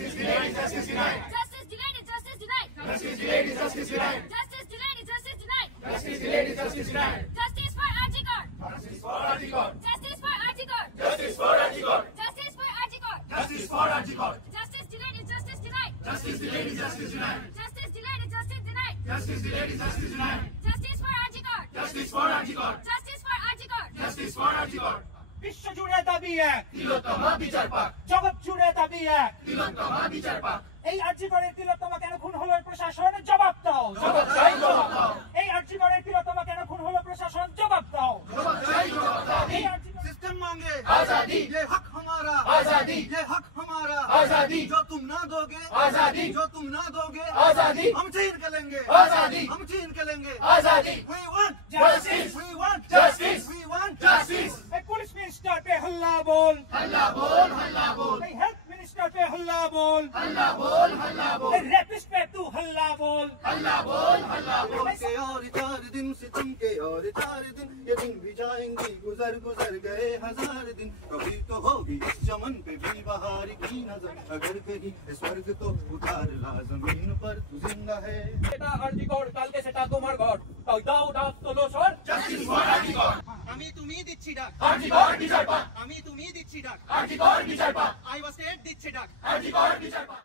Justice delayed is justice denied. Justice delayed is justice denied. Justice delayed is justice denied. Justice delayed is justice denied. Justice delayed is justice denied. Justice for Arjikar. Justice for Arjikar. Justice for Arjikar. Justice for Arjikar. Justice for Arjikar. Justice for Arjikar. Justice delayed is justice denied. Justice delayed is justice denied. Justice delayed is justice denied. Justice delayed is justice denied. Justice for Arjikar. Justice for Arjikar. Justice for Arjikar. Justice for Arjikar. বিশ্ব জুড়ে দাবি এক, তিলোত্তমা বিচার পাক। জগৎ জুড়ে দাবি এক। তিলোত্তমা বিচার পাক। এই আরজিকরের তিলোত্তমা কেন খুন হলো প্রশাসন, জবাব দাও। জবাব চাই, জবাব দাও। এই আরজিকরের তিলোত্তমা কেন খুন হলো প্রশাসন, জবাব দাও। জবাব চাই, জবাব দাও। এই আরজিকর सिस्टम मांगे आजादी, ये हक हमारा आजादी, ये हक हमारा आजादी, जो तुम ना दोगे आजादी, जो तुम ना दोगे आजादी, हम छीन के लेंगे आजादी, हम छीन के लेंगे आजादी, we want justice, we want justice, we want justice। এই পুলিশ মিনিস্টার পে হল্লা বল, हल्ला बोल, हल्ला बोल। এই হেলথ মিনিস্টার পে হল্লা বল, हल्ला बोल, हल्ला बोल। এই রেপিস্ট পে তু হল্লা বল। हल्ला बोल, हल्ला बोल। के और 4 दिन सितम के और 4 दिन ये दिन भी जाएंगे गुजर गुजर गए हजार दिन कभी तो होगी इस चमन पे भी बहार की नजर अगर कहीं स्वर्ग तो उतार ला जमीन पर तू जिंदा है এটা আরজিকর, কালকে সেটা তোমার ঘর, তাই দাও ডাক তোলো সর। Justice for Arjikar। আমি তুমি দিচ্ছি ডাক আরজিকর বিচার পাক। আমি তুমি দিচ্ছি ডাক আরজিকর বিচার পাক। আইওয়া স্টেট দিচ্ছে ডাক আরজিকর বিচার পাক।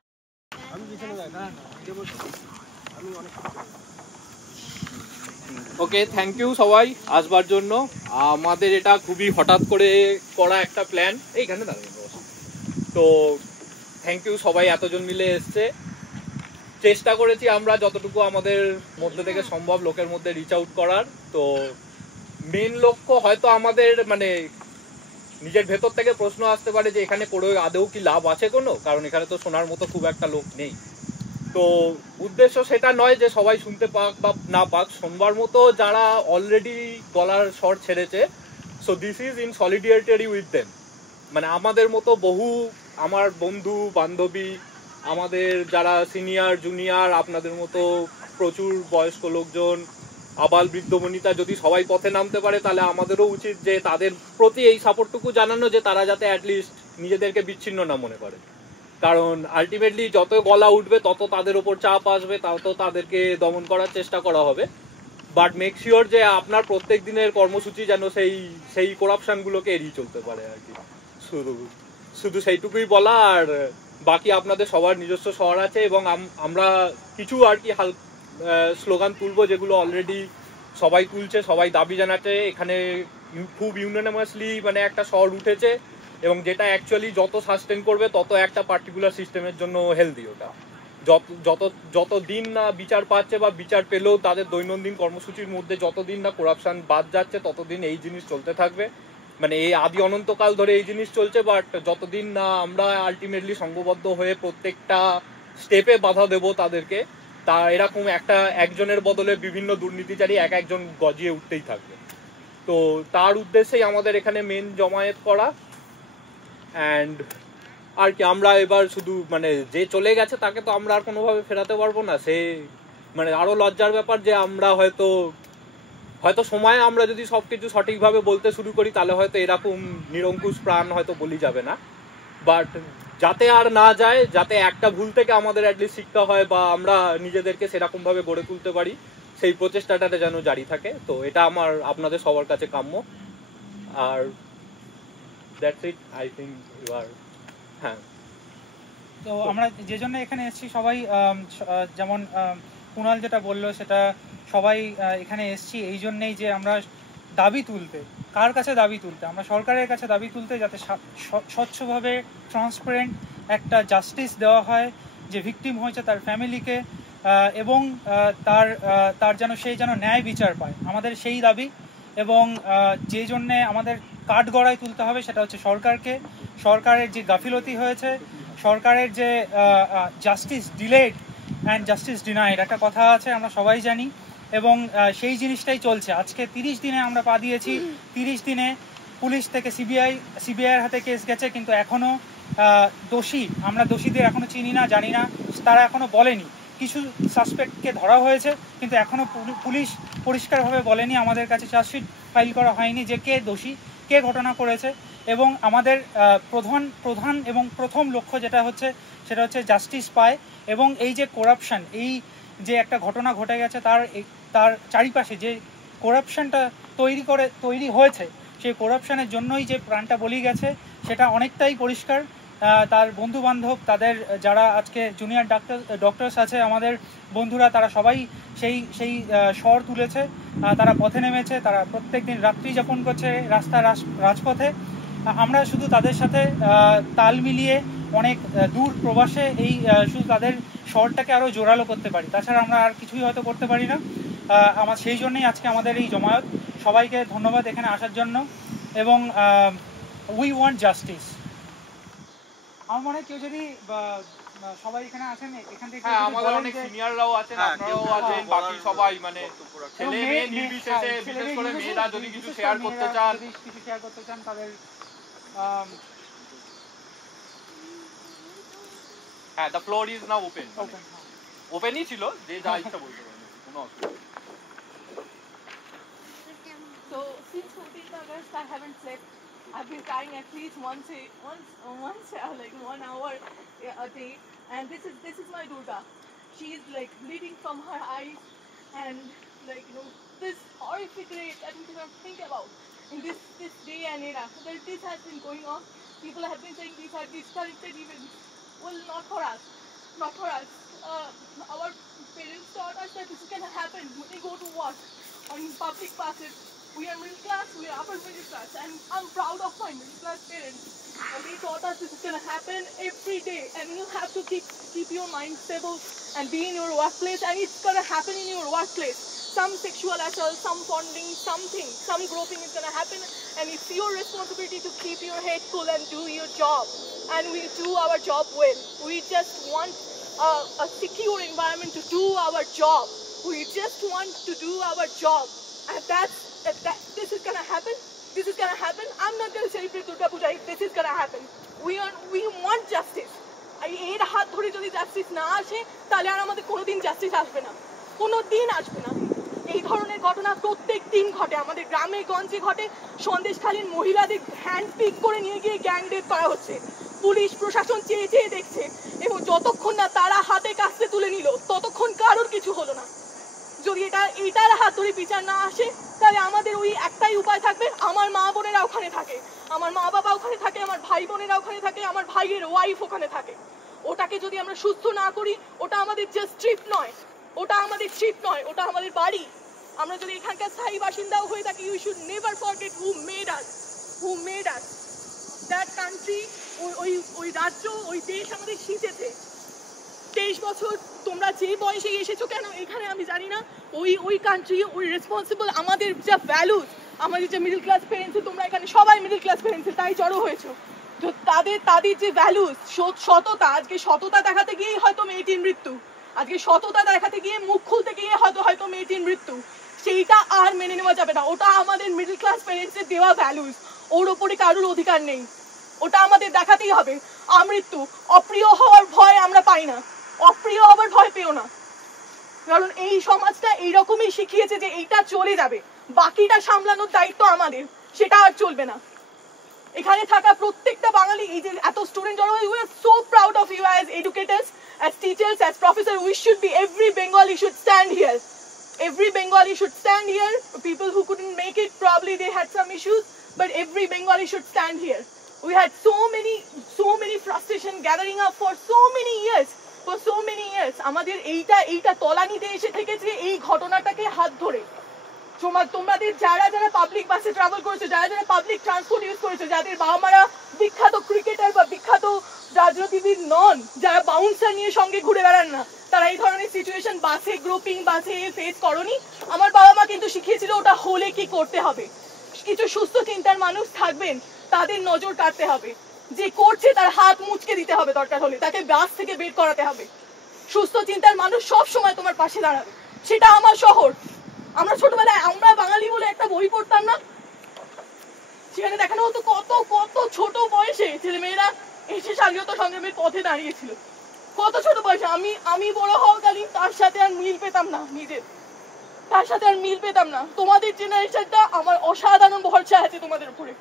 ওকে, থ্যাংক ইউ সবাই আসবার জন্য। আমাদের এটা খুবই হঠাৎ করে করা একটা প্ল্যান, এইখানে দাঁড়িয়ে বসো। তো থ্যাংক ইউ সবাই এতজন মিলে এসছে। চেষ্টা করেছি আমরা যতটুকু আমাদের মধ্যে থেকে সম্ভব লোকের মধ্যে রিচ আউট করার। তো মেন লক্ষ্য হয়তো আমাদের মানে নিজের ভেতর থেকে প্রশ্ন আসতে পারে যে এখানে করে আদৌ কি লাভ আছে কোনো, কারণ এখানে তো শোনার মতো খুব একটা লোক নেই। তো উদ্দেশ্য সেটা নয় যে সবাই শুনতে পাক বা না পাক, শোনবার মতো যারা অলরেডি গলার স্বর ছেড়েছে, so this is in solidarity with them. মানে আমাদের মতো বহু আমার বন্ধু বান্ধবী, আমাদের যারা সিনিয়র জুনিয়র, আপনাদের মতো প্রচুর বয়স্ক লোকজন, আবাল বৃদ্ধ বনিতা, যদি সবাই পথে নামতে পারে তাহলে আমাদেরও উচিত যে তাদের প্রতি এই সাপোর্টটুকু জানানো যে তারা যাতে অ্যাটলিস্ট নিজেদেরকে বিচ্ছিন্ন না মনে করে। কারণ আলটিমেটলি যত গলা উঠবে তত তাদের ওপর চাপ আসবে, তত তাদেরকে দমন করার চেষ্টা করা হবে। বাট মেক শিওর যে আপনার প্রত্যেক দিনের কর্মসূচি যেন সেই করাপশনগুলোকে এড়িয়ে চলতে পারে আর কি। শুধু সেইটুকুই বলা। আর বাকি আপনাদের সবার নিজস্ব শহর আছে এবং আমরা কিছু আর কি স্লোগান তুলবো যেগুলো অলরেডি সবাই তুলছে, সবাই দাবি জানাচ্ছে। এখানে খুব ইউনানিমাসলি মানে একটা শহর উঠেছে এবং যেটা অ্যাকচুয়ালি যত সাস্টেন করবে তত একটা পার্টিকুলার সিস্টেমের জন্য হেলদি। ওটা যত দিন না বিচার পাচ্ছে বা বিচার পেলেও তাদের দৈনন্দিন কর্মসূচির মধ্যে যতদিন না করাপশন বাদ যাচ্ছে ততদিন এই জিনিস চলতে থাকবে। মানে এই আদি অনন্তকাল ধরে এই জিনিস চলছে। বাট যতদিন না আমরা আলটিমেটলি সংঘবদ্ধ হয়ে প্রত্যেকটা স্টেপে বাধা দেব তাদেরকে, তা এরকম একজনের বদলে বিভিন্ন দুর্নীতিচারী একজন গজিয়ে উঠতেই থাকবে। তো তার উদ্দেশ্যেই আমাদের এখানে মেন জমায়েত করা। অ্যান্ড আর কি আমরা এবার শুধু মানে যে চলে গেছে তাকে তো আমরা আর কোনোভাবে ফেরাতে পারবো না। সে মানে আরো লজ্জার ব্যাপার যে আমরা হয়তো সময় আমরা যদি সবকিছু সঠিকভাবে বলতে শুরু করি তাহলে হয়তো এরকম নিরঙ্কুশ প্রাণ হয়তো বলি যাবে না। বাট যাতে আর না যায়, যাতে একটা ভুল থেকে আমাদের অ্যাটলিস্ট শিক্ষা হয় বা আমরা নিজেদেরকে সেরকম ভাবে গড়ে তুলতে পারি, সেই প্রচেষ্টাটা যেন জারি থাকে। তো এটা আপনাদের সবার কাছে কাম্য। আর that's it, I think you are. হ্যাঁ, তো আমরা যে জন্য এখানে এসেছি সবাই, যেমন কুণাল যেটা বললো সেটা সবাই এখানে এসেছি এই জন্যেই যে আমরা দাবি তুলতে, কার কাছে দাবি তুলতে, আমরা সরকারের কাছে দাবি তুলতে যাতে স্বচ্ছভাবে ট্রান্সপারেন্ট একটা জাস্টিস দেওয়া হয় যে ভিকটিম হয়েছে তার ফ্যামিলিকে, এবং তার যেন সেই যেন ন্যায় বিচার পায়, আমাদের সেই দাবি। এবং যে জন্যে আমাদের কাঠগড়ায় তুলতে হবে সেটা হচ্ছে সরকারের যে গাফিলতি হয়েছে, সরকারের যে justice delayed and justice denied একটা কথা আছে, আমরা সবাই জানি। এবং সেই জিনিসটাই চলছে। আজকে 30 দিনে আমরা পা দিয়েছি, 30 দিনে পুলিশ থেকে সিবিআইয়ের হাতে কেস গেছে, কিন্তু এখনো আমরা দোষীদের এখনো চিনি না, জানি না, তারা এখনো বলেনি। কিছু সাসপেক্টকে ধরা হয়েছে কিন্তু এখনো পুলিশ পরিষ্কারভাবে বলেনি, আমাদের কাছে চার্জশিট ফাইল করা হয়নি যে কে দোষী, কে ঘটনা করেছে। এবং আমাদের প্রধান এবং প্রথম লক্ষ্য যেটা হচ্ছে সেটা হচ্ছে জাস্টিস পায় এবং এই যে করাপশন, এই যে একটা ঘটনা ঘটে গেছে তার চারিপাশে যে করাপশনটা তৈরি হয়েছে, সেই করাপশনের জন্যই যে প্রাণটা বলি গেছে সেটা অনেকটাই পরিষ্কার। তার বন্ধু বান্ধব, তাদের যারা আজকে জুনিয়র ডক্টরস আছে আমাদের বন্ধুরা, তারা সবাই সেই স্বর তুলেছে, তারা পথে নেমেছে, তারা প্রত্যেক দিন রাত্রি যাপন করছে রাজপথে। আমরা শুধু তাদের সাথে তাল মিলিয়ে অনেক দূর প্রবাসে এই শুধু তাদের স্বরটাকে আরও জোরালো করতে পারি, তাছাড়া আমরা আর কিছুই হয়তো করতে পারি না। সেই জন্যই আজকে আমাদের এই জমায়েত। সবাইকে ধন্যবাদ এখানে আসার জন্য এবং উই ওয়ান্ট জাস্টিস। আমার মনে হয় কেউ যদি সবাই এখানে আছেন, এখান থেকে আমাদের অনেক সিনিয়ররাও আছেন, আপনারাও আছেন, বাকি সবাই মানে ছেলে মেয়ে নির্বিশেষে, বিশেষ করে মেয়েরা যদি কিছু শেয়ার করতে চান তাদের হ্যাঁ, the floor is now open. ওপেনই ছিল, যে যা ইচ্ছা বলতে পারেন, কোনো অসুবিধা নেই। So since 14th August, I haven't slept. I've been crying at least once, like 1 hour a day. And this is my Durga. She's like bleeding from her eyes, and like this horrific rape that we cannot think about in this day and era. That this has been going on. People have been saying these are disconnected events. Well, not for us. Our parents taught us that this is gonna happen when they go to work on public buses. We are middle class, we are upper middle class, and I'm proud of my middle class parents. And they taught us this is gonna happen every day, and you have to keep your mind stable and be in your workplace, and it's gonna happen in your workplace. Some sexual assault, some fondling, some groping is gonna happen, and it's your responsibility to keep your head cool and do your job. And we do our job well. We just want a secure environment to do our job. We just want to do our job, and this is gonna happen. This is gonna happen. I'm not gonna celebrate Durga Puja if this is gonna happen. We want justice. এর হাত ধরে যদি justice না আসে তাহলে আর আমাদের কোনোদিন justice আসবে না, কোনোদিন আসবে না। এই ধরনের ঘটনা প্রত্যেক দিন ঘটে, আমাদের গ্রামে গঞ্জে ঘটে। সন্দেশখালীর মহিলাদের হ্যান্ড পিক করে নিয়ে গিয়ে গ্যাং রেপ করা হচ্ছে। পুলিশ প্রশাসন চেয়ে দেখছে, এবং যতক্ষণ না তারা হাতে কাস্তে তুলে নিল ততক্ষণ কারোর কিছু হলো না। যদি এটার হাত ধরে বিচার না আসে তাহলে আমাদের ওই একটাই উপায় থাকবে, আমার মা বোনেরা ওখানে থাকে, আমার মা বাবা ওখানে থাকে, আমার ভাই বোনেরা ওখানে থাকে, আমার ভাইয়ের ওয়াইফ ওখানে থাকে। ওটাকে যদি আমরা সুস্থ না করি, ওটা আমাদের জাস্ট ট্রিপ নয়, ওটা আমাদের বাড়ি। আমরা যদি এখানকার স্থায়ী বাসিন্দাও হয়ে থাকি, you should never forget who made us that country. ওই রাজ্য, ওই দেশ আমাদের শিখেছে। 23 বছর তোমরা যে বয়সে এসেছো কেন এখানে আমি জানি না, ওই কান্ট্রি, ওই রেসপন্সিবল, আমাদের যা ভ্যালুজ, আমাদের যে মিডল ক্লাস পেরেন্টস, তোমরা এখানে সবাই মিডল ক্লাস পেরেন্টস, তাই জড়ো হয়েছো। তো তাদের যে ভ্যালুজ, সততা, আজকে সততা দেখাতে গিয়েই হয়তো মেয়েটির মৃত্যু, আজকে সততা দেখাতে গিয়ে মুখ খুলতে গিয়ে হয়তো মেয়েটির মৃত্যু, সেইটা আর মেনে নেওয়া যাবে না। ওটা আমাদের মিডল ক্লাস পেরেন্টসের দেওয়া ভ্যালুজ, ওর ওপরে কারোর অধিকার নেই, ওটা আমাদের দেখাতেই হবে। আমৃত্যু, অপ্রিয় হওয়ার ভয় আমরা পাই না, অপ্রিয় হবার ভয় পেও না, কারণ এই সমাজটা এইরকমই শিখিয়েছে যে এইটা চলে যাবে, বাকিটা সামলানোর দায়িত্ব আমাদের, সেটা আর চলবে না। এখানে থাকা প্রত্যেকটা বাঙালি, এই যে এত স্টুডেন্ট জড়ো হয়, we are so proud of you as educators, as teachers, as professors. We should be, every Bengali should stand here. Every Bengali should stand here. People who couldn't make it, probably they had some issues, but every Bengali should stand here. We had so many frustration gathering up for so many years. আমাদের এইটা তলানিতে এসে থেকেছে এই ঘটনাটাকে হাত ধরে। তোমাদের যারা পাবলিক বাসে ট্রাভেল করেছো, যারা পাবলিক ট্রান্সপোর্ট ইউজ করেছো, যাদের বাবা মারা বিখ্যাত ক্রিকেটার বা বিখ্যাত রাজনীতিবিদ নন, যারা বাউন্সার নিয়ে সঙ্গে ঘুরে বেড়ান না, তারা এই ধরনের সিচুয়েশন বাসে গ্রুপিং, বাসে ফেস করনি। আমার বাবা মা কিন্তু শিখিয়েছিল ওটা হলে কি করতে হবে। কিছু সুস্থ চিন্তার মানুষ থাকবেন, তাদের নজর কাটতে হবে, যে করছে তার হাত মুচকে দিতে হবে, দরকার হলে তাকে বাস থেকে বের করাতে হবে। সুস্থ চিন্তার মানুষ সব সময় তোমার পাশে দাঁড়াবে। সেটা আমার শহর। আমরা ছোটবেলায়, আমরা বাঙালি বলে একটা বই পড়তাম না, সেখানে দেখানো হতো কত ছোট বয়সে ছেলেমেয়েরা এসে স্বাধীনতা সংগ্রামের পথে দাঁড়িয়েছিল, কত ছোট বয়সে। আমি বড় হওয়াকালীন তার সাথে আর মিল পেতাম না, তোমাদের জেনারেশনটা, আমার অসাধারণ ভরসা আছে তোমাদের উপরে,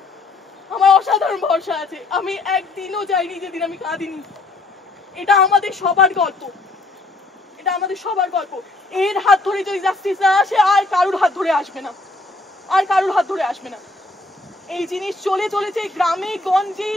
আমার অসাধারণ ভরসা আছে। আমি একদিনও যাইনি যেদিন আমি কাঁদিনি, এটা আমাদের সবার গল্প, এটা আমাদের সবার গল্প। এর হাত ধরে যদি জাস্টিস না আসে আর কারুর হাত ধরে আসবে না, আর কারুর হাত ধরে আসবে না। এই জিনিস চলে চলেছে গ্রামে গঞ্জে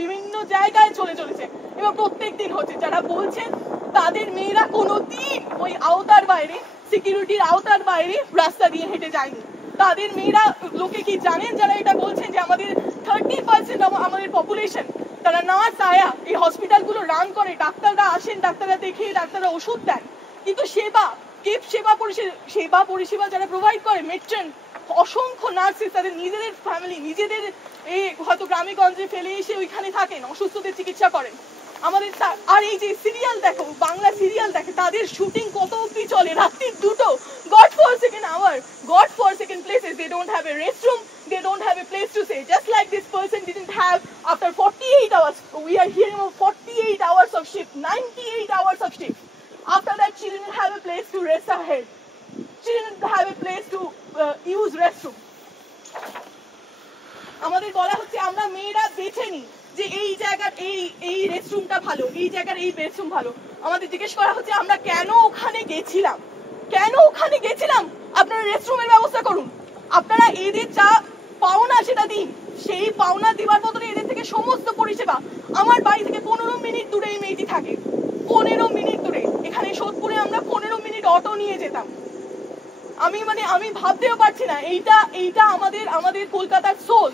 বিভিন্ন জায়গায় চলে চলেছে এবং প্রত্যেক দিন হচ্ছে। যারা বলছেন তাদের মেয়েরা কোনোদিন ওই আওতার বাইরে, সিকিউরিটির আওতার বাইরে রাস্তা দিয়ে হেঁটে যায়নি। তাদের মেয়েরা, লোকে কি জানেন যারা এটা বলছেন যে আমাদের 30% আমাদের পপুলেশন তারা নার্স আয়া এই হসপিটালগুলো রান করে, ডাক্তাররা আসেন, ডাক্তাররা দেখে, ডাক্তাররা ওষুধ দেন, কিন্তু সেবা পরিষেবা যারা প্রোভাইড করে, মেট্রন, অসংখ্য নার্সেস তাদের নিজেদের ফ্যামিলি, নিজেদের হয়তো গ্রামে গঞ্জে ফেলে এসে ওইখানে থাকেন, অসুস্থদের চিকিৎসা করেন। আমাদের আর এই যে সিরিয়াল দেখো, বাংলা সিরিয়াল দেখে, তাদের শুটিং কত অব্দি চলে, রাত্রি 2টো, God forsaken hour, God forsaken places. They don't have a restroom, they don't have a place to stay. Just like this person didn't have after 48 hours. We are hearing of 48 hours of shift, 98 hours of shift. After that, she didn't have a place to rest her head. She didn't have a place to use restroom. আমাদের বলা হচ্ছে আমরা মেয়েরা বেছে নিই যে এই জায়গার এই রেস্টরুমটা ভালো, এই জায়গার এই বেডরুম ভালো। আমাদের জিজ্ঞেস করা হচ্ছে আমরা কেন ওখানে গেছিলাম, কেন ওখানে গেছিলাম। আপনারা রেস্টরুমের ব্যবস্থা করুন, আপনারা এদের যা পাওনা সেটা দিন, সেই পাওনা দেওয়ার বদলে এদের থেকে সমস্ত পরিষেবা। আমার বাড়ি থেকে 15 মিনিট দূরে এই মেয়েটি থাকে, 15 মিনিট দূরে। এখানে সোদপুরে আমরা 15 মিনিট অটো নিয়ে যেতাম। আমি ভাবতেও পারছি না এইটা আমাদের কলকাতার সোল।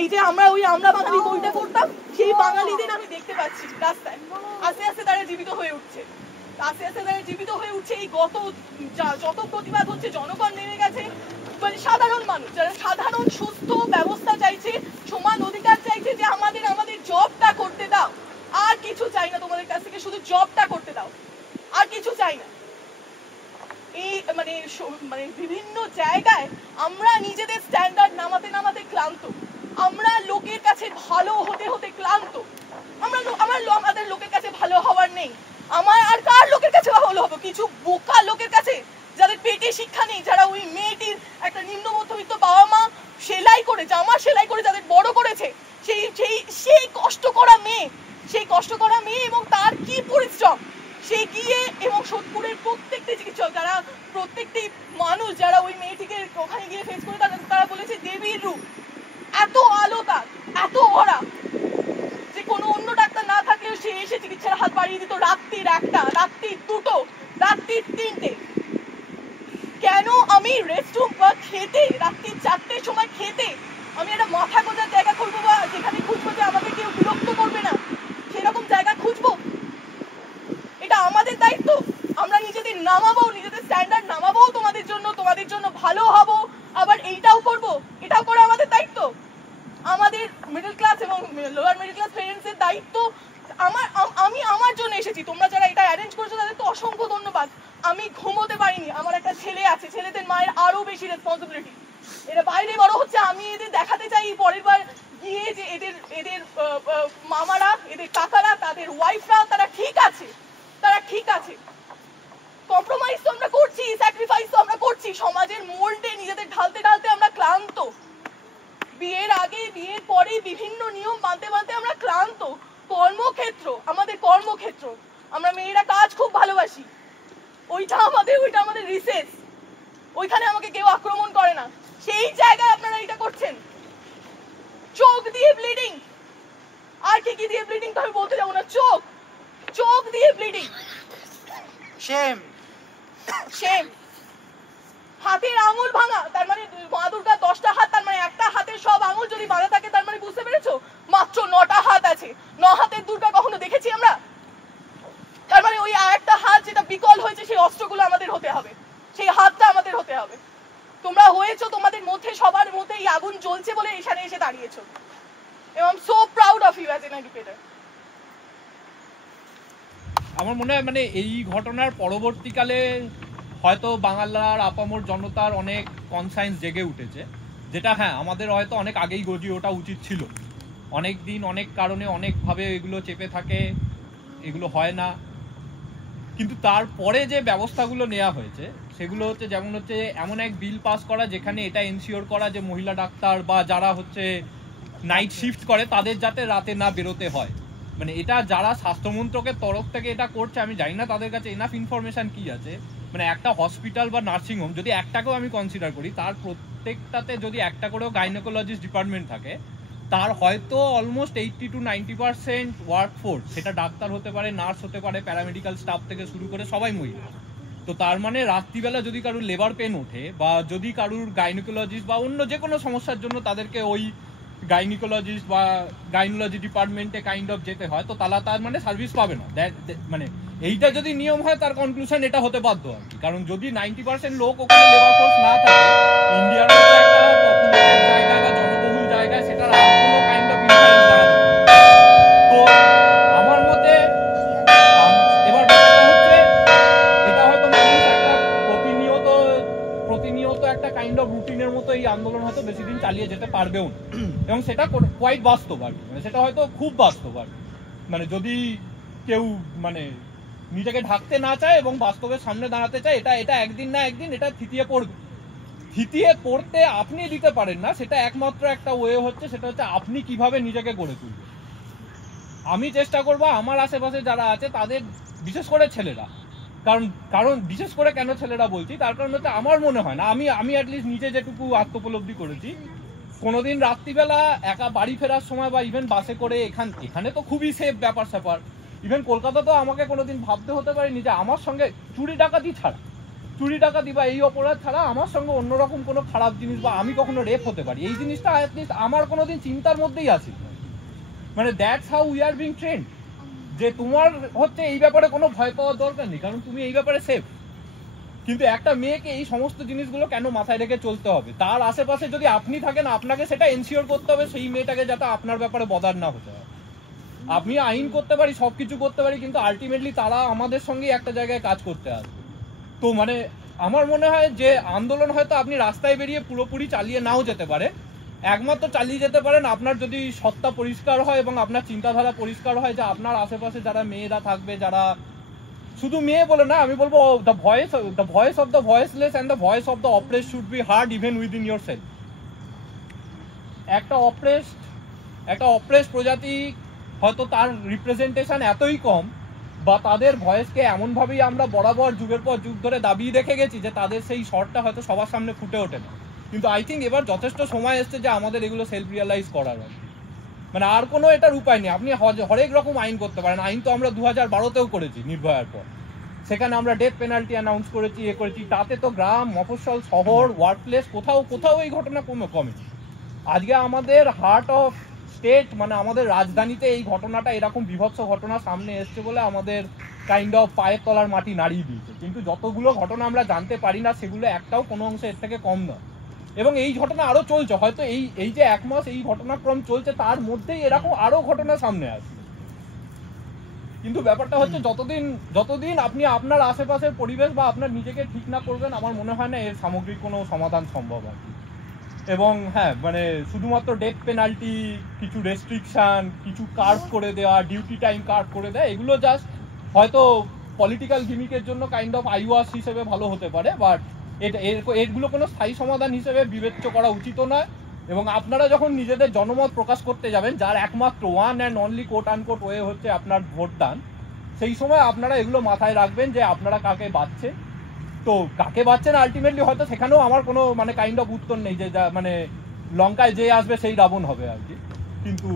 এই যে আমরা বাঙালি বইটা করতাম, সেই বাঙালিদের আমি দেখতে পাচ্ছি রাস্তায় আস্তে আস্তে তারা জীবিত হয়ে উঠছে, আস্তে আস্তে তারা জীবিত হয়ে উঠছে। এই যত প্রতিবাদ হচ্ছে, জনগণ নেমে গেছে, মানে সাধারণ মানুষ যারা সাধারণ সুস্থ ব্যবস্থা চাইছে, সমান অধিকার চাইছে, যে আমাদের জবটা করতে দাও, আর কিছু চাই না তোমাদের কাছ থেকে, শুধু জবটা করতে দাও, আর কিছু চাই না। এই মানে বিভিন্ন জায়গায় আমরা নিজেদের স্ট্যান্ডার্ড নামাতে ক্লান্ত, আমরা লোকের কাছে ভালো হতে ক্লান্ত। আমাদের লোকের কাছে ভালো হওয়ার নেই, আমার আর কার লোকের কাছে ভালো হবো? কিছু বোকা লোকের কাছে যাদের পেটে শিক্ষা নেই, যারা ওই মেয়েটির একটা নিম্ন মধ্যবিত্ত বাবা মা সেলাই করে, জামা সেলাই করে যাদের বড় করেছে, সেই কষ্ট করা মেয়ে এবং তার কি পরিশ্রম, সে গিয়ে এবং সোদপুরের প্রত্যেকটি চিকিৎসক, যারা প্রত্যেকটি মানুষ যারা ওই মেয়েটিকে ওখানে গিয়ে ফেস করে, তারা বলেছে দেবীর রূপ, এত আলো তার, এত ওরা, যে কোনো অন্য ডাক্তার না থাকলেও সে এসে চিকিৎসার হাত বাড়িয়ে দিত। রাত্রির 1টা, রাত্রির 2টো, রাত্রির 3টে। কেন আমি রেস্টরুম বা খেতে রাত্রির 4টের সময় খেতে আমি একটা মাথা গোজার জায়গা খুঁজবো, বা যেখানে খুঁজবো যে আমাকে কেউ বিরক্ত করবে না, সেরকম জায়গা খুঁজবো? এটা আমাদের দায়িত্ব। আমরা নিজেদের নামাবো, নিজেদের স্ট্যান্ডার্ড নামাবো, তোমাদের জন্য ভালো হবো, আবার এইটাও করবো, এটাও করা আমাদের দায়িত্ব। আমাদের মিডল ক্লাস এবং লোয়ার মিডল ক্লাস পেরেন্টসের দায়িত্ব। আমি আমার জন্য এসেছি, তোমরা যারা এটা অ্যারেঞ্জ করেছো তাদের তো অসংখ্য ধন্যবাদ। আমি ঘুমোতে পারিনি, আমার একটা ছেলে আছে, ছেলেদের মায়ের আরো বেশি রেসপন্সিবিলিটি। এরা বাইরে বড় হচ্ছে, আমি এদের দেখাতে চাই পরের বার গিয়ে যে এদের মামারা, এদের কাকারা, তাদের ওয়াইফরা তারা ঠিক আছে। কম্প্রোমাইজ তো আমরা করছি, স্যাক্রিফাইস তো আমরা করছি, সমাজের মোল্ডে নিজেদের ঢালতে আমরা ক্লান্ত। বিয়ের আগে, বিয়ের পরে বিভিন্ন নিয়ম মানতে আমরা ক্লান্ত। আমাদের কর্মক্ষেত্র, আমরা মেয়েরা কাজ খুব ভালোবাসি, ওইটা আমাদের রিসেস, ওইখানে আমাকে কেউ আক্রমণ করে না। সেই জায়গায় আপনারা এটা করছেন, চোখ দিয়ে ব্লিডিং, আর কি দিয়ে ব্লিডিং তো আমি বলতে যাবো না, চোখ দিয়ে ব্লিডিং, শেম। হাতের আঙুল ভাঙা, তার মানে মা দুর্গা 10টা হাত, তার মানে একটা হাতের সব আঙুল যদি বাঁধা থাকে, তার মানে বুঝতে পেরেছো মাত্র 9টা হাত আছে। 9 হাতের দুর্গা কখনো দেখেছি আমরা? তার মানে ওই আরেকটা হাত যেটা বিকল হয়েছে, সেই অস্ত্রগুলো আমাদের হতে হবে, সেই হাতটা আমাদের হতে হবে। তোমরা হয়েছো, তোমাদের মধ্যে সবার মধ্যে এই আগুন জ্বলছে বলে এখানে এসে দাঁড়িয়েছো, এবং I am so proud of you as an educator. আমার মনে হয় মানে এই ঘটনার পরবর্তীকালে হয়তো বাংলার আপামর জনতার অনেক কনসায়েন্স জেগে উঠেছে, যেটা হ্যাঁ আমাদের হয়তো অনেক আগেই গজিয়ে ওঠা উচিত ছিল। অনেক দিন অনেক কারণে অনেকভাবে এগুলো চেপে থাকে, এগুলো হয় না। কিন্তু তারপরে যে ব্যবস্থাগুলো নেওয়া হয়েছে সেগুলো হচ্ছে, যেমন হচ্ছে এমন এক বিল পাস করা যেখানে এটা এনশিওর করা যে মহিলা ডাক্তার বা যারা হচ্ছে নাইট শিফট করে তাদের যাতে রাতে না বেরোতে হয়। মানে এটা যারা স্বাস্থ্যমন্ত্রকের তরফ থেকে এটা করছে, আমি জানি না তাদের কাছে এনাফ ইনফরমেশন কি আছে। মানে একটা হসপিটাল বা নার্সিং হোম যদি একটাকেও আমি কনসিডার করি, তার প্রত্যেকটাতে যদি একটা করেও গাইনোকোলজিস্ট ডিপার্টমেন্ট থাকে, তার হয়তো অলমোস্ট 80 to 90% ওয়ার্কফোর্স, সেটা ডাক্তার হতে পারে, নার্স হতে পারে, প্যারামেডিক্যাল স্টাফ থেকে শুরু করে সবাই মহিলা। তো তার মানে রাত্রিবেলা যদি কারুর লেবার পেন ওঠে বা যদি কারুর গাইনোকোলজিস্ট বা অন্য যে কোনো সমস্যার জন্য তাদেরকে ওই গাইনোকোলজিস্ট বা গাইনোলজি ডিপার্টমেন্টে কাইন্ড অফ যেতে হয়, তো তার মানে সার্ভিস পাবে না। মানে এইটা যদি নিয়ম হয়, তার কনক্লুশন এটা হতে বাধ্য আর কি। কারণ যদি 90% লোক ওখানে লেবার ফোর্স না থাকে, ইন্ডিয়ার মতো একটা পপুলেটেড জায়গায় বা জনবহুল জায়গায় সেটার আর কোনো কাইন্ড অফ ইনফ্লুয়েন্স দেখা যাবে। তো আমার মতে এবার ব্যাপারটা হচ্ছে, এটা হয়তো মানুষ একটা প্রতিনিয়ত একটা কাইন্ড অফ রুটিনের মতো এই আন্দোলন হয়তো বেশি দিন চালিয়ে যেতে পারবেও না, এবং সেটা কোয়াইট বাস্তব আর কি। মানে সেটা হয়তো খুব বাস্তব আর কি। মানে যদি কেউ মানে নিজেকে ঢাকতে না চায় এবং বাস্তবের সামনে দাঁড়াতে চায়, এটা একদিন না একদিন এটা থিতিয়ে পড়বে। থিতিয়ে পড়তে আপনি দিতে পারেন না, সেটা একমাত্র একটা ওয়ে হচ্ছে, সেটা হচ্ছে আপনি কিভাবে নিজেকে গড়ে তুলবেন। আমি চেষ্টা করবো আমার আশেপাশে যারা আছে তাদের, বিশেষ করে ছেলেরা, কারণ বিশেষ করে কেন ছেলেরা বলছি, তার কারণ হচ্ছে আমার মনে হয় না, আমি অ্যাটলিস্ট নিজে যেটুকু আত্মোপলব্ধি করেছি, কোনোদিন রাত্রিবেলা একা বাড়ি ফেরার সময় বা ইভেন বাসে করে, এখানে তো খুবই সেফ ব্যাপার স্যাপার, ইভেন কলকাতাতেও আমাকে কোনোদিন ভাবতে হতে পারেনি যে আমার সঙ্গে চুরি ডাকাতি বা এই অপরাধ ছাড়া আমার সঙ্গে অন্যরকম কোনো খারাপ জিনিস বা আমি কখনো রেপ হতে পারি, এই জিনিসটা অ্যাটলিস্ট আমার কোনোদিন চিন্তার মধ্যেই আছে। মানে that's how we are being trend, যে তোমার হচ্ছে এই ব্যাপারে কোনো ভয় পাওয়ার দরকার নেই, কারণ তুমি এই ব্যাপারে সেফ। কিন্তু একটা মেয়েকে এই সমস্ত জিনিসগুলো কেন মাথায় রেখে চলতে হবে? তার আশেপাশে যদি আপনি থাকেন, আপনাকে সেটা এনশিওর করতে হবে সেই মেয়েটাকে যাতে আপনার ব্যাপারে বদার না হতে হয়। আপনি আইন করতে পারি, সবকিছু করতে পারি, কিন্তু আলটিমেটলি তারা আমাদের সঙ্গে একটা জায়গায় কাজ করতে আসবে। তো মানে আমার মনে হয় যে আন্দোলন হয়তো আপনি রাস্তায় বেরিয়ে পুরোপুরি চালিয়ে নাও যেতে পারে, একমাত্র চালিয়ে যেতে পারেন আপনার যদি সত্তা পরিষ্কার হয় এবং আপনার চিন্তাধারা পরিষ্কার হয়, যে আপনার আশেপাশে যারা মেয়েরা থাকবে, যারা শুধু মেয়ে বলে না, আমি বলবো the voice of the voiceless and the voice of the oppressed should be hard even within your self. একটা অপ্রেসড প্রজাতি হয়তো তার রিপ্রেজেন্টেশন এতই কম, বা তাদের ভয়েসকে এমনভাবেই আমরা বরাবর যুগের পর যুগ ধরে দাবিয়ে রেখে গেছি যে তাদের সেই স্বরটা হয়তো সবার সামনে ফুটে ওঠে না। কিন্তু আই থিঙ্ক এবার যথেষ্ট সময় এসছে যে আমাদের এগুলো সেলফ রিয়ালাইজ করার। মানে আর কোনো এটার উপায় নেই। আপনি হরেক রকম আইন করতে পারেন, আইন তো আমরা 2012তেও করেছি নির্ভয়ার পর, সেখানে আমরা ডেথ পেনাল্টি অ্যানাউন্স করেছি, করেছি, তাতে তো গ্রাম, মফস্বল, শহর, ওয়ার্ক প্লেস কোথাও এই ঘটনা কমেছে। আজকে আমাদের হার্ট অফ স্টেট, মানে আমাদের রাজধানীতে এই ঘটনাটা, এরকম বিভৎস ঘটনা সামনে এসছে বলে আমাদের কাইন্ড অফ পায়ের তলার মাটি নাড়িয়ে দিয়েছে। কিন্তু যতগুলো ঘটনা আমরা জানতে পারি না, সেগুলো একটাও কোনো অংশে এর থেকে কম নয়। এবং এই ঘটনা আরো চলছে, হয়তো এই যে 1 মাস এই ঘটনাক্রম চলছে, তার মধ্যেই এরকম আরো ঘটনা সামনে আসবে। কিন্তু ব্যাপারটা হচ্ছে যতদিন আপনি আপনার আশেপাশের পরিবেশ বা আপনার নিজেকে ঠিক না করবেন, আমার মনে হয় না এর সামগ্রিক কোনো সমাধান সম্ভব আর কি। এবং হ্যাঁ, মানে শুধুমাত্র ডেথ পেনাল্টি, কিছু রেস্ট্রিকশন, কিছু কার্ভ করে দেওয়া, ডিউটি টাইম কার্ভ করে দেওয়া, এগুলো জাস্ট হয়তো পলিটিক্যাল গিমিকের জন্য কাইন্ড অফ আইওয়াস হিসেবে ভালো হতে পারে, বাট এগুলো কোনো স্থায়ী সমাধান হিসেবে বিবেচ্য করা উচিত নয়। এবং আপনারা যখন নিজেদের জনমত প্রকাশ করতে যাবেন, যার একমাত্র one and only coat unquote way হচ্ছে আপনার ভোটদান, সেই সময় আপনারা এগুলো মাথায় রাখবেন যে আপনারা কাকে বাঁচছেন। তো কাকে বাঁচছেন আলটিমেটলি হয়তো সেখানেও আমার কোনো মানে কাইন্ড অফ উত্তর নেই, যে মানে লঙ্কায় যে আসবে সেই রাবণ হবে আর কি। কিন্তু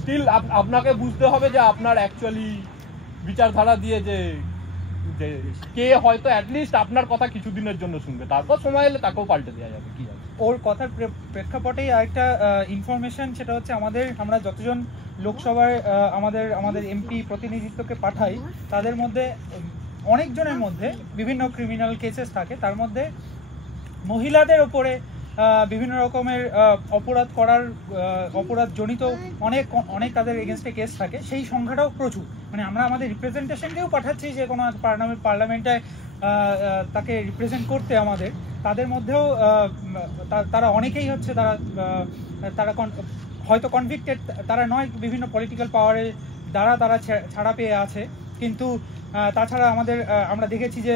স্টিল আপনাকে বুঝতে হবে যে আপনার অ্যাকচুয়ালি বিচারধারা দিয়ে যে কে হয়তো অ্যাটলিস্ট আপনার কথা কিছুদিনের জন্য শুনবে, তারপর সময় এলে তাকেও পাল্টে দেওয়া যাবে। কি আছে ওর কথার প্রেক্ষাপটেই আরেকটা ইনফরমেশন, সেটা হচ্ছে আমরা যতজন লোকসভায় আমাদের এমপি প্রতিনিধিত্বকে পাঠাই, তাদের মধ্যে অনেকজনের মধ্যে বিভিন্ন ক্রিমিনাল কেসেস থাকে, তার মধ্যে মহিলাদের ওপরে বিভিন্ন রকমের অপরাধজনিত অনেক তাদের এগেনস্টে কেস থাকে, সেই সংখ্যাটাও প্রচুর। মানে আমরা আমাদের রিপ্রেজেন্টেশনকেও পাঠাচ্ছি যে কোনো পার্লামেন্টে তাকে রিপ্রেজেন্ট করতে, তাদের মধ্যেও তারা অনেকেই হচ্ছে তারা হয়তো কনভিক্টেড, তারা নয়, বিভিন্ন পলিটিক্যাল পাওয়ারের দ্বারা তারা ছাড়া পেয়ে আছে। কিন্তু তাছাড়া আমরা দেখেছি যে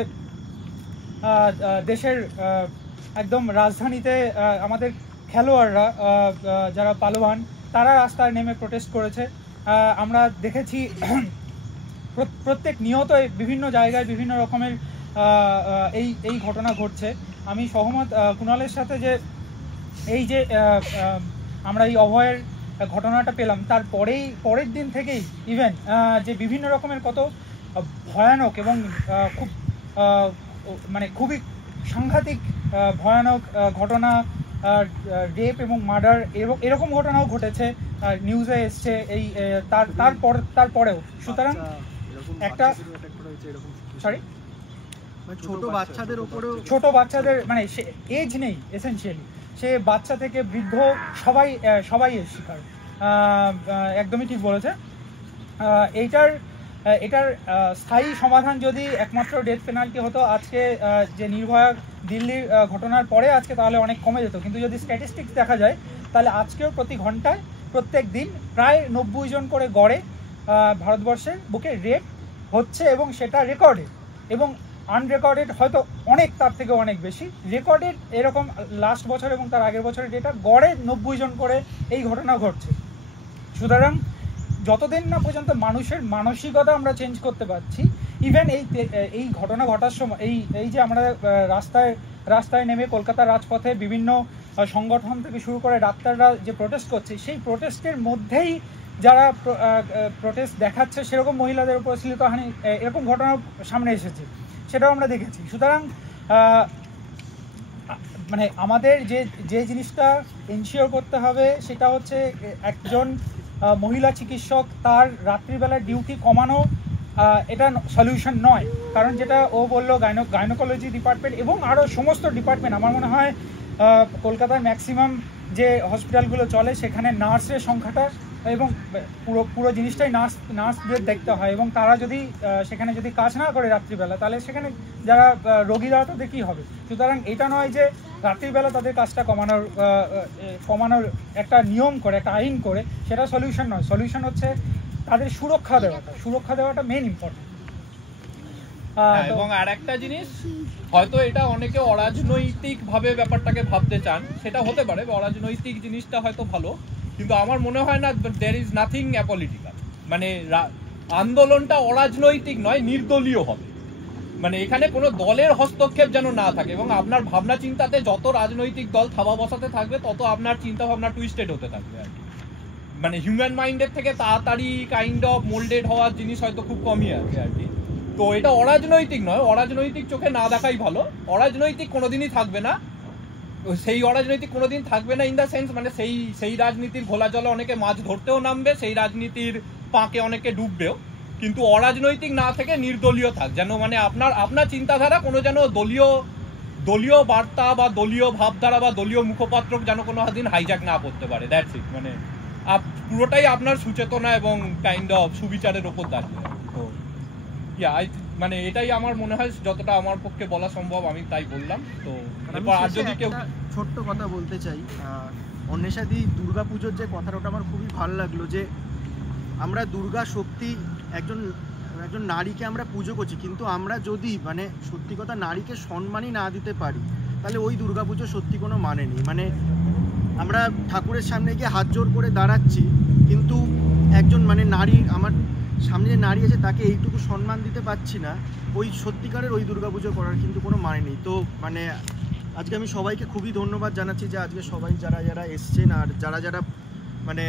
দেশের একদম রাজধানীতে আমাদের খেলোয়াড়রা যারা পালোয়ান, তারা রাস্তায় নেমে প্রোটেস্ট করেছে। আমরা দেখেছি প্রত্যেক নিয়ত বিভিন্ন জায়গায় বিভিন্ন রকমের এই ঘটনা ঘটছে। আমি সহমত কুণালের সাথে যে এই যে আমরা এই অভয়ের ঘটনাটা পেলাম তার পরের দিন থেকেই ইভেন যে বিভিন্ন রকমের কত ভয়ানক এবং খুব মানে খুবই সাংঘাতিক ভয়ানক ঘটনা, রেপ এবং মার্ডার এরকম ঘটনাও ঘটেছে, নিউজে এসছে এই তারপরেও। সুতরাং একটা সরি ছোট বাচ্চাদের মানে এজ নেই এসেনশিয়ালি, সে বাচ্চা থেকে বৃদ্ধ সবাই এর শিকার। একদমই ঠিক বলেছে। এটার স্থায়ী সমাধান যদি একমাত্র ডেথ পেনাল্টি হতো আজকে যে নির্ভয়া দিল্লির ঘটনার পরে আজকে তাহলে অনেক কমে যেত, কিন্তু যদি স্ট্যাটিস্টিক্স দেখা যায় তাহলে আজকেও প্রতি ঘন্টায় প্রত্যেক দিন প্রায় 90 জন করে গড়ে ভারতবর্ষের বুকে রেপ হচ্ছে, এবং সেটা রেকর্ডেড এবং আনরেকর্ডেড হয়তো অনেক তার থেকে অনেক বেশি। রেকর্ডেড এরকম লাস্ট বছর এবং তার আগের বছরের ডেটা গড়ে 90 জন করে এই ঘটনা ঘটছে। সুতরাং যতদিন না পর্যন্ত মানুষের মানসিকতা আমরা চেঞ্জ করতে পারছি, ইভেন এই ঘটনা ঘটার সময় এই যে আমরা রাস্তায় নেমে কলকাতার রাজপথে বিভিন্ন সংগঠন থেকে শুরু করে ডাক্তাররা যে প্রোটেস্ট করছে, সেই প্রোটেস্টের মধ্যেই যারা প্রোটেস্ট দেখাচ্ছে সেরকম মহিলাদের উপর শ্লীলতাহানি এরকম ঘটনা সামনে এসেছে, সেটাও আমরা দেখেছি। সুতরাং মানে আমাদের যে জিনিসটা এনশিওর করতে হবে সেটা হচ্ছে একজন মহিলা চিকিৎসক তার রাত্রিবেলার ডিউটি কমানো এটা সলিউশন নয়। কারণ যেটা ও বললো গাইনোকোলজি ডিপার্টমেন্ট এবং আরও সমস্ত ডিপার্টমেন্ট, আমার মনে হয় কলকাতার ম্যাক্সিমাম যে হসপিটালগুলো চলে সেখানে নার্সের সংখ্যাটা এবং পুরো জিনিসটাই নার্সদের দেখতে হয়, এবং তারা যদি সেখানে যদি কাজ না করে রাত্রিবেলা তাহলে সেখানে যারা রোগীরা তাদের কী হবে। সুতরাং এটা নয় যে রাত্রিবেলা তাদের কাজটা কমানোর একটা নিয়ম করে একটা আইন করে সেটা সলিউশন নয়। সলিউশন হচ্ছে তাদের সুরক্ষা দেওয়াটা মেইন ইম্পর্টেন্ট। এবং আর একটা জিনিস, হয়তো এটা অনেকে অরাজনৈতিক ভাবে ব্যাপারটাকে ভাবতে চান, সেটা হতে পারে, অরাজনৈতিক জিনিসটা হয়তো ভালো, কিন্তু আমার মনে হয় না দেয়ার ইজ নাথিং অ্যাপলিটিক্যাল। মানে আন্দোলনটা অরাজনৈতিক নয়, নির্দলীয় হবে। মানে এখানে কোনো দলের হস্তক্ষেপ যেন না থাকে, এবং আপনার ভাবনা চিন্তাতে যত রাজনৈতিক দল থাবা বসাতে থাকবে তত আপনার চিন্তা ভাবনা টুইস্টেড হতে থাকবে আর কি। মানে হিউম্যান মাইন্ডের থেকে তাড়াতাড়ি কাইন্ড অফ মোল্ডেড হওয়ার জিনিস হয়তো খুব কমই আছে আর কি। তো এটা অরাজনৈতিক নয়, অরাজনৈতিক চোখে না দেখাই ভালো। অরাজনৈতিক কোনোদিনই থাকবে না, সেই অরাজনৈতিক কোনোদিন থাকবে না ইন দ্য সেন্স মানে সেই রাজনীতির ঘোলা জলে অনেকে মাছ ধরতেও নামবে, সেই রাজনীতির পাঁকে অনেকে ডুববেও, কিন্তু অরাজনৈতিক না থেকে নির্দলীয় থাক, যেন মানে আপনার চিন্তাধারা কোনো যেন দলীয় বার্তা বা দলীয় ভাবধারা বা দলীয় মুখপাত্র যেন কোনো দিন হাইজ্যাক না করতে পারে। That's it. মানে পুরোটাই আপনার সুচেতনা এবং কাইন্ড অফ সুবিচারের ওপর দাঁড়িয়ে। তো মানে এটাই আমার মনে হয়, যতটা আমার পক্ষে বলা সম্ভব আমি তাই বললাম। তো এরপর আর যদি কেউ ছোট্ট কথা বলতে চাই, অন্বেষাদি দুর্গাপুজোর যে কথাটা ওটা আমার খুবই ভালো লাগলো, যে আমরা দুর্গা শক্তি একজন নারীকে আমরা পুজো করছি, কিন্তু আমরা যদি মানে সত্যি কথা নারীকে সম্মানই না দিতে পারি তাহলে ওই দুর্গাপুজো সত্যি কোনো মানে নেই। মানে আমরা ঠাকুরের সামনে গিয়ে হাত জোর করে দাঁড়াচ্ছি, কিন্তু একজন মানে নারী, আমার সামনে যে নারী আছে তাকে এইটুকু সম্মান দিতে পারছি না, ওই সত্যিকারের ওই দুর্গাপুজো করার কিন্তু কোনো মানে নেই। তো মানে আজকে আমি সবাইকে খুবই ধন্যবাদ জানাচ্ছি যে আজকে সবাই যারা এসছেন আর যারা মানে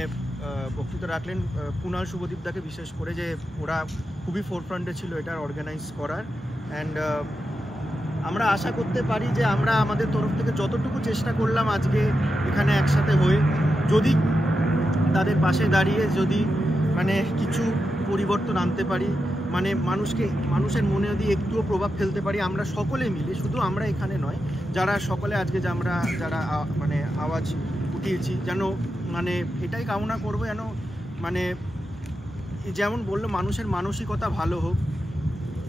বক্তৃতা রাখলেন, কুণাল শুভদীপদাকে বিশেষ করে, যে ওরা খুবই ফোরফ্রন্টে ছিল এটার অর্গানাইজ করার। অ্যান্ড আমরা আশা করতে পারি যে আমরা আমাদের তরফ থেকে যতটুকু চেষ্টা করলাম আজকে এখানে একসাথে হয়ে, যদি তাদের পাশে দাঁড়িয়ে যদি মানে কিছু পরিবর্তন আনতে পারি, মানে মানুষের মনে যদি একটুও প্রভাব ফেলতে পারি আমরা সকলে মিলে, শুধু আমরা এখানে নয়, যারা সকলে আজকে যারা মানে আওয়াজ উঠিয়েছি, যেন মানে এটাই কামনা করবো যেন মানে যেমন বললো মানুষের মানসিকতা ভালো হোক,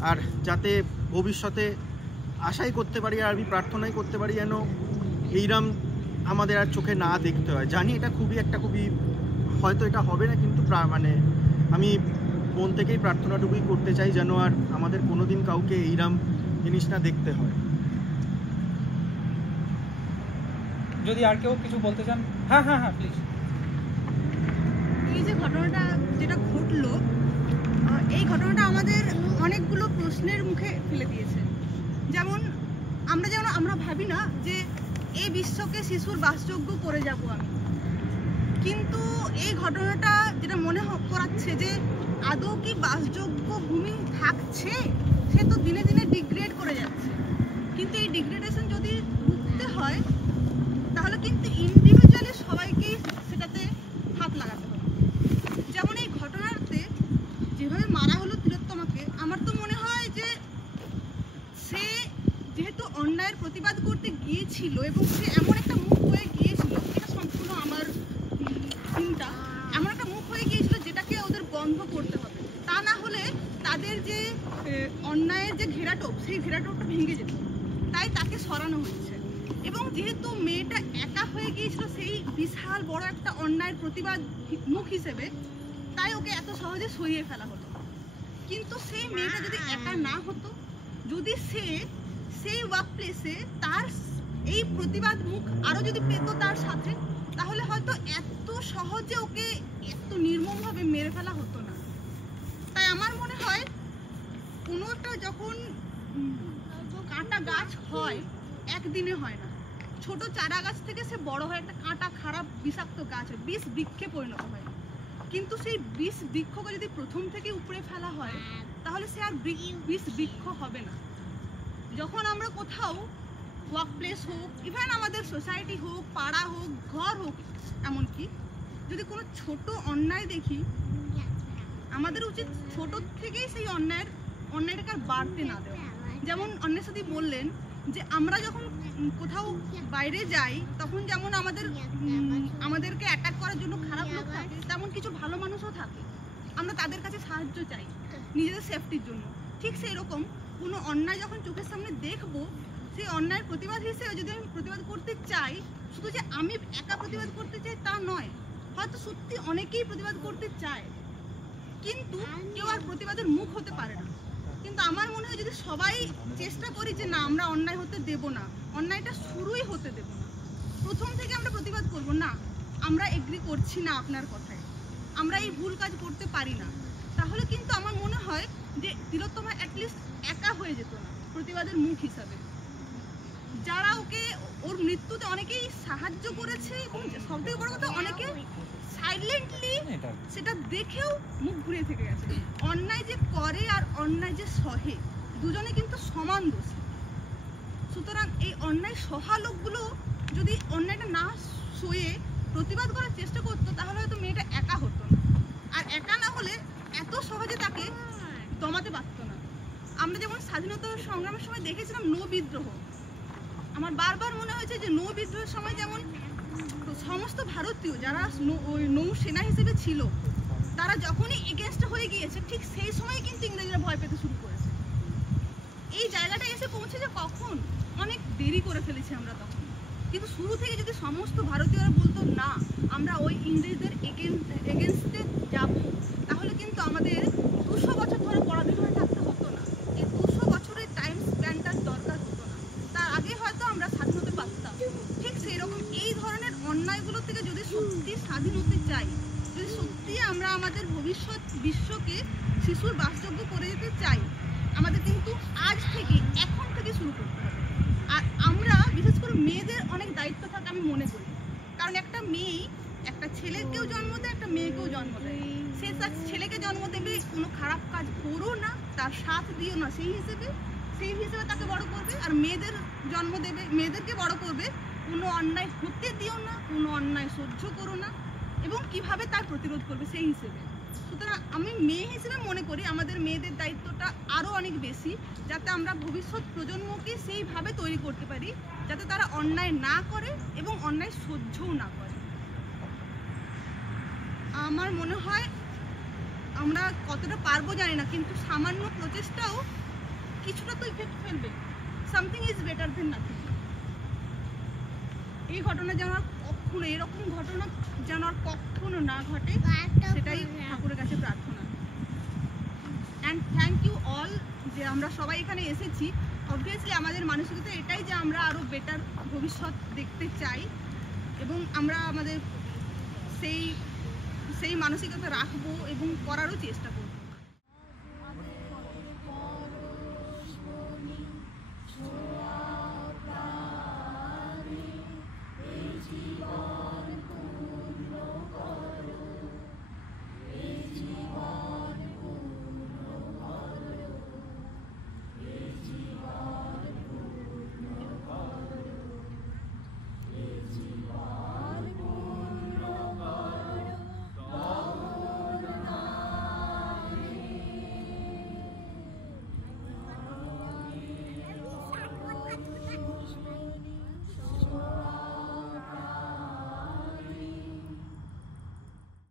আর যাতে ভবিষ্যতে আশাই করতে পারি আর আমি প্রার্থনাই করতে পারি যেন এইরকম আমাদের আর চোখে না দেখতে হয়। জানি এটা খুবই হয়তো এটা হবে না, কিন্তু মানে আমি মন থেকেই প্রার্থনাটুকুই করতে চাই যেন আর আমাদের কোনোদিন কাউকে এইরকম জিনিস না দেখতে হয়। যদি আর কেউ কিছু বলতে চান? হ্যাঁ প্লিজ। এই যে ঘটনাটা যেটা ঘটলো, এই ঘটনাটা আমাদের অনেকগুলো প্রশ্নের মুখে ফেলে দিয়েছে। যেমন আমরা ভাবি না যে এই বিশ্বকে শিশুর বাসযোগ্য করে যাব আমি, কিন্তু এই ঘটনাটা যেটা মনে করাচ্ছে যে আদৌ কি বাসযোগ্য ভূমি থাকছে, সে তো দিনে দিনে ডিগ্রেড করে যাচ্ছে। কিন্তু এই ডিগ্রেডেশন যদি রুখতে হয় তাহলে কিন্তু ইন্ডিভিজুয়ালি সবাইকেই সেটাতে হাত লাগাতে হবে। যেমন এই ঘটনাতে যেভাবে মারা হলো তিলোত্তমাকে, আমার তো মনে হয় যে সে যেহেতু অন্যায়ের প্রতিবাদ করতে গিয়েছিল এবং সে এমন একটা মুখ হয়ে গিয়েছিল, এটা সম্পূর্ণ আমার চিন্তা, এমন একটা মুখ হয়ে গিয়েছিল যেটাকে ওদের বন্ধ করতে হবে। তা না হলে তাদের যে অন্যায়ের যে ঘেরাটোপ, সেই ঘেরাটোপটা ভেঙে যেত। তাই তাকে সরানো হয়েছে। এবং যেহেতু মেয়েটা একা হয়ে গিয়েছিল সেই বিশাল বড় একটা অন্যায়ের প্রতিবাদ মুখ হিসেবে, তাই ওকে এত সহজে সরিয়ে ফেলা হলো। কিন্তু সেই মেয়েটা যদি একা না হতো, যদি সে সেই ওয়ার্ক প্লেসে তার এই প্রতিবাদ মুখ আরো যদি পেত তার সাথে, তাহলে হয়তো এত সহজে ওকে এত নির্মমভাবে মেরে ফেলা হতো না। তাই আমার মনে হয় কোনোটা যখন কাঁটা গাছ হয় একদিনে হয় না। ছোট চারা গাছ থেকে সে বড় হয় একটা কাঁটা খারাপ বিষাক্ত গাছ হয়, বিষ বৃক্ষে পরিণত হয়। কিন্তু সেই বিষ বৃক্ষকে যদি প্রথম থেকে উপড়ে ফেলা হয় তাহলে সে আর বিষ বৃক্ষ হবে না। যখন আমরা কোথাও ওয়ার্ক প্লেস হোক, ইভেন আমাদের সোসাইটি হোক, পাড়া হোক, ঘর হোক, এমনকি যদি কোনো ছোট অন্যায় দেখি, আমাদের উচিত ছোট থেকেই সেই অন্যায়টাকে আর বাড়তে না দেওয়া। যেমন অন্বেষাদি বললেন যে আমরা যখন কোথাও বাইরে যাই তখন যেমন আমাদেরকে অ্যাটাক করার জন্য খারাপ লোক থাকে, তেমন কিছু ভালো মানুষও থাকে। আমরা তাদের কাছে সাহায্য চাই নিজেদের সেফটির জন্য। ঠিক সেই রকম কোনো অন্যায় যখন চোখের সামনে দেখবো, সেই অন্যায়ের প্রতিবাদ হিসেবে যদি আমি প্রতিবাদ করতে চাই, শুধু যে আমি একা প্রতিবাদ করতে চাই তা নয়, হয়তো সত্যি অনেকেই প্রতিবাদ করতে চায় কিন্তু কেউ আর প্রতিবাদের মুখ হতে পারে না। কিন্তু আমার মনে হয় যদি সবাই চেষ্টা করি যে না আমরা অন্যায় হতে দেব না, অন্যায়টা শুরুই হতে দেব না, প্রথম থেকে আমরা প্রতিবাদ করব না আমরা এগ্রি করছি না আপনার কথায়, আমরা এই ভুল কাজ করতে পারি না, তাহলে কিন্তু আমার মনে হয় যে তিলোত্তমা অ্যাটলিস্ট একা হয়ে যেত না প্রতিবাদের মুখ হিসাবে। যারা ওকে ওর মৃত্যুতে অনেকেই সাহায্য করেছে এবং সবথেকে বড় কথা অনেকে সাইলেন্টলি সেটা দেখেও মুখ ঘুরিয়ে থেকে গেছে। অন্যায় যে করে আর অন্যায় যে সহে, দুজনে কিন্তু সমান দোষী। সুতরাং এই অন্যায় সহা লোকগুলো যদি অন্যায়টা না সয়ে প্রতিবাদ করার চেষ্টা করতো তাহলে হয়তো মেয়েটা একা হতো না। আর একা না হলে এত সহজে তাকে দমাতে পারত না। আমরা যেমন স্বাধীনতা সংগ্রামের সময় দেখেছিলাম নৌ বিদ্রোহ, আমার বারবার মনে হয়েছে যে নৌ বিদ্রোহের সময় যেমন সমস্ত ভারতীয় যারা নৌসেনা হিসেবে ছিল তারা যখনই এগেনস্ট হয়ে গিয়েছে, ঠিক সেই সময় কিন্তু ইংরেজরা ভয় পেতে শুরু করেছে। এই জায়গাটা এসে পৌঁছেছে কখন? অনেক দেরি করে ফেলেছি আমরা তখন। কিন্তু শুরু থেকে যদি সমস্ত ভারতীয়রা বলতো না আমরা ওই ইংরেজদের এগেনস্টে যাব, তাহলে কিন্তু আমাদের 200 বছর ধরে পরাধীন হয়ে থাকতে হতো না। এই 200 বছরের টাইম স্প্যানটার দরকার হতো না, তার আগে হয়তো আমরা স্বাধীন হতে পারতাম। ঠিক সেই রকম এই ধরনের অন্যায়গুলো থেকে যদি সত্যি স্বাধীন হতে চাই, যদি সত্যি আমরা আমাদের ভবিষ্যৎ বিশ্বকে শিশুর বাসযোগ্য করে যেতে চাই, আমাদের কিন্তু আজ থেকে এখন থেকে শুরু করতে হবে। আর আমরা বিশেষ করে মেয়েদের অনেক দায়িত্ব থাকে আমি মনে করি, কারণ একটা মেয়ে একটা ছেলেকেও জন্ম দেয়, একটা মেয়েকেও জন্ম দেয়। সে তার ছেলেকে জন্ম দেবে, কোনো খারাপ কাজ করো না, তার সাথ দিও না, সেই হিসেবে তাকে বড় করবে। আর মেয়েদের জন্ম দেবে, মেয়েদেরকে বড় করবে, কোনো অন্যায় হতে দিও না, কোনো অন্যায় সহ্য করো না, এবং কিভাবে তার প্রতিরোধ করবে সেই হিসেবে। সুতরাং আমি মেয়ে হিসেবে মনে করি আমাদের মেয়েদের দায়িত্বটা আরও অনেক বেশি, যাতে আমরা ভবিষ্যৎ প্রজন্মকে সেইভাবে তৈরি করতে পারি যাতে তারা অন্যায় না করে এবং অন্যায় সহ্যও না করে। আমার মনে হয় আমরা কতটা পারবো জানি না, কিন্তু সামান্য প্রচেষ্টাও কিছুটা তো ইফেক্ট ফেলবে। Something is better then nothing. এই ঘটনা যেন কখনো, এরকম ঘটনা যেন আর কখনো না ঘটে, সেটাই ঠাকুরের কাছে প্রার্থনা। অ্যান্ড থ্যাংক ইউ অল যে আমরা সবাই এখানে এসেছি। অবভিয়াসলি আমাদের মানসিকতা এটাই যে আমরা আরও বেটার ভবিষ্যৎ দেখতে চাই এবং আমরা আমাদের সেই মানসিকতা রাখবো এবং করারও চেষ্টা করবো।